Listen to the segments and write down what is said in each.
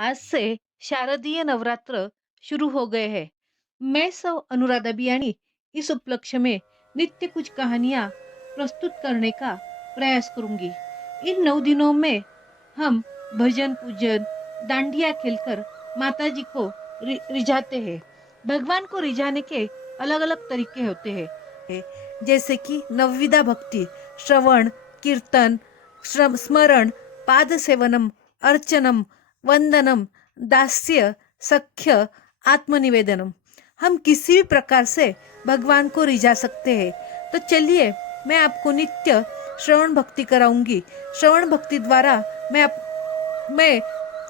आज से शारदीय नवरात्र शुरू हो गए हैं। मैं सौ अनुराधा बियानी इस उपलक्ष्य में नित्य कुछ कहानियां प्रस्तुत करने का प्रयास करूंगी। इन 9 दिनों में हम भजन पूजन डांडिया खेलकर माता जी को रिझाते हैं। भगवान को रिझाने के अलग अलग तरीके होते हैं, जैसे कि नवविधा भक्ति, श्रवण, कीर्तन, स्मरण, पाद सेवनम, अर्चनम, वंदनम, दास्य, सख्य, आत्मनिवेदनम। हम किसी भी प्रकार से भगवान को रिझा सकते हैं। तो चलिए, मैं आपको नित्य श्रवण भक्ति कराऊंगी। श्रवण भक्ति द्वारा मैं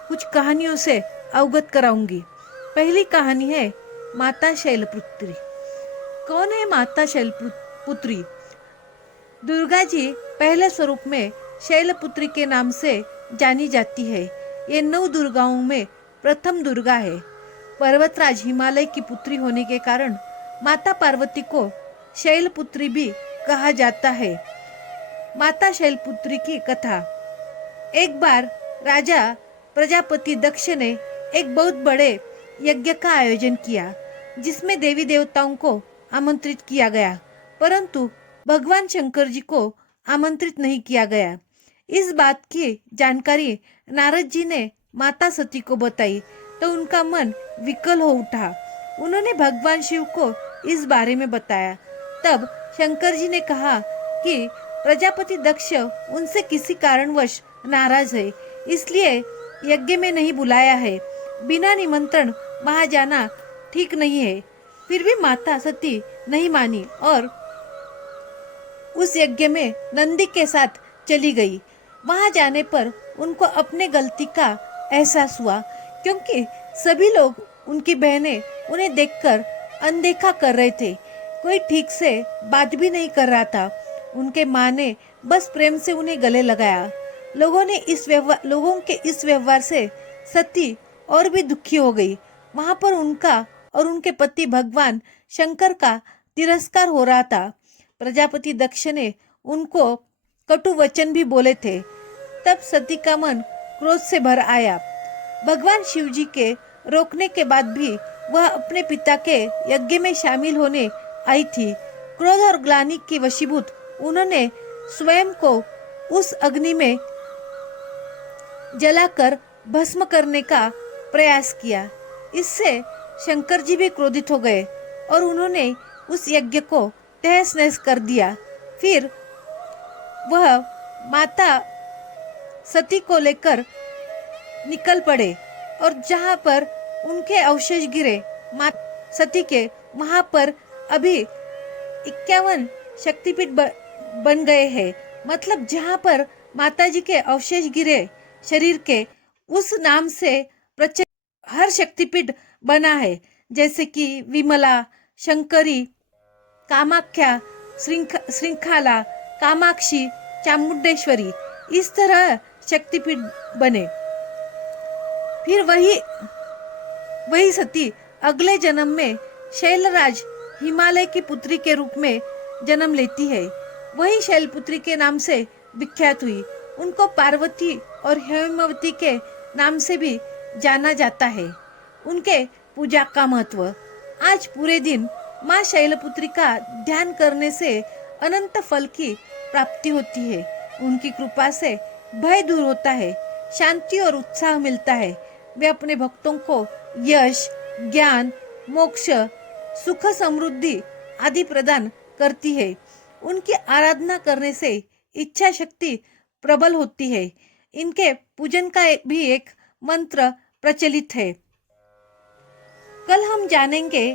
कुछ कहानियों से अवगत कराऊंगी। पहली कहानी है माता शैलपुत्री। कौन है माता शैलपुत्री? दुर्गा जी पहले स्वरूप में शैलपुत्री के नाम से जानी जाती है। ये 9 दुर्गाओं में प्रथम दुर्गा है। पर्वतराज हिमालय की पुत्री होने के कारण माता पार्वती को शैलपुत्री भी कहा जाता है। माता शैलपुत्री की कथा। एक बार राजा प्रजापति दक्ष ने एक बहुत बड़े यज्ञ का आयोजन किया, जिसमें देवी देवताओं को आमंत्रित किया गया, परंतु भगवान शंकर जी को आमंत्रित नहीं किया गया। इस बात की जानकारी नारद जी ने माता सती को बताई तो उनका मन विकल हो उठा। उन्होंने भगवान शिव को इस बारे में बताया। तब शंकर जी ने कहा कि प्रजापति दक्ष उनसे किसी कारणवश नाराज है, इसलिए यज्ञ में नहीं बुलाया है। बिना निमंत्रण वहां जाना ठीक नहीं है। फिर भी माता सती नहीं मानी और उस यज्ञ में नंदी के साथ चली गई। वहां जाने पर उनको अपने गलती का एहसास हुआ, क्योंकि सभी लोग, उनकी बहनें उन्हें देखकर अनदेखा कर रहे थे। कोई ठीक से बात भी नहीं कर रहा था। उनके माँ ने बस प्रेम से उन्हें गले लगाया। लोगों के इस व्यवहार से सती और भी दुखी हो गई। वहां पर उनका और उनके पति भगवान शंकर का तिरस्कार हो रहा था। प्रजापति दक्ष ने उनको कटु वचन भी बोले थे। तब सती का मन क्रोध से भर आया। भगवान शिव जी के रोकने के बाद भी वह अपने पिता के यज्ञ में शामिल होने आई थी। क्रोध और ग्लानि की वशीभूत उन्होंने स्वयं को उस अग्नि में जलाकर भस्म करने का प्रयास किया। इससे शंकर जी भी क्रोधित हो गए और उन्होंने उस यज्ञ को तहस नहस कर दिया। फिर वह माता सती को लेकर निकल पड़े और जहां पर उनके अवशेष गिरे माता सती के, वहां पर अभी 51 शक्तिपीठ बन गए हैं। मतलब जहां पर माता जी के अवशेष गिरे शरीर के, उस नाम से प्रचलित हर शक्तिपीठ बना है, जैसे कि विमला, शंकरी, कामाख्या, श्रृंखला, कामाक्षी, चामुंडेश्वरी, इस तरह शक्तिपीठ बने। फिर वही सती अगले जन्म में शैलराज हिमालय की पुत्री के रूप में जन्म लेती है। वही शैलपुत्री के नाम से विख्यात हुई। उनको पार्वती और हेमवती के नाम से भी जाना जाता है। उनके पूजा का महत्व। आज पूरे दिन माँ शैलपुत्री का ध्यान करने से अनंत फल की प्राप्ति होती है। उनकी कृपा से भय दूर होता है, शांति और उत्साह मिलता है। वे अपने भक्तों को यश, ज्ञान, मोक्ष, सुख, समृद्धि आदि प्रदान करती है। उनकी आराधना करने से इच्छा शक्ति प्रबल होती है। इनके पूजन का भी एक मंत्र प्रचलित है। कल हम जानेंगे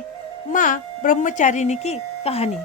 माँ ब्रह्मचारिणी की कहानी।